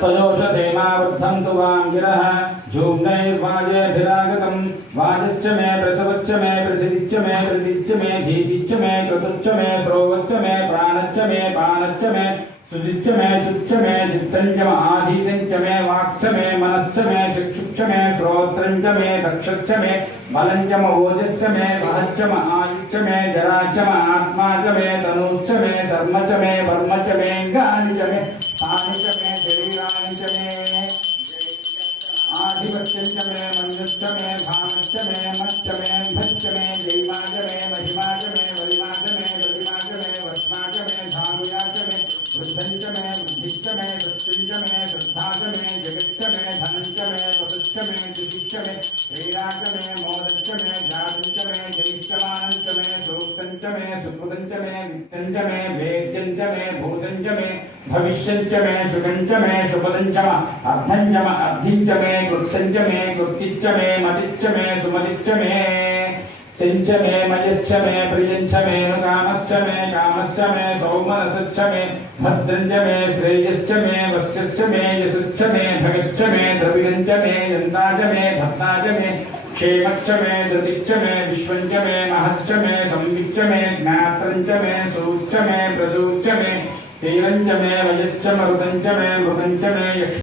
सयोषधेमावद्धं तु वां गिरः झूम्नैर्वाजेभिरागतं वाजश्च मे प्रसवच्च मे प्रसिदिच्च मे प्रतिच्च मे धीतिच्च मे क्रतुच्च मे श्रोवच्च मे प्राणच्च मे पानच्च मे सुदिच्च मे चुच्च मे चित्तञ्च महाधीतञ्च मे वाक्च मे मनश्च मे चक्षुच्च मे श्रोत्रञ्च मे दक्षच्च मे बलञ्च मोजश्च मे सहच्च आयुच्च मे जराच्च आत्मा च मे तनुच्च मे शर्म च मे वर्म च मे गानि च मे तानि च मे शरीराणि च मे आधिपत्यं च मे मन्युश्च मे भामश्च मे मच्च मे भच्च मे जैमा च मे महिमा च मे वरिमा च मे प्रतिमा च मे वस्मा च मे धामुया च मे वृद्धं च मे बुद्धिश्च मे सत्यं च मे श्रद्धा च मे जगच्च मे धनं च मे वसुश्च मे दुतिश्च मे क्रीडा च मे मोदश्च मे जातं च मे जनिष्यमानं च मे सूक्तं च मे सुकृतं च मे वित्तं च मे वेद्यं च मे भूतं च मे भविष्यं च मे सुखं च मे सुपदं च अर्थं च अर्धिं च मे कृत्यं च मे कृत्तिश्च मे मतिश्च मे सुमतिश्च मे सिंच मे मयश्च मे प्रियञ्च मे कामश्च मे कामश्च मे सौमनसश्च मे भद्रं च मे श्रेयश्च मे वस्यश्च मे यशश्च मे भगश्च मे द्रविडञ्च मे यन्ता च मे भक्ता च मे क्षेमश्च मे धृतिश्च मे विश्वं च मे महश्च मे संविच्च मे ज्ञात्रं च मे सूच्च मे प्रसूच्च मे शीलं च मे वयच्च मरुतं च मे मृतं च मे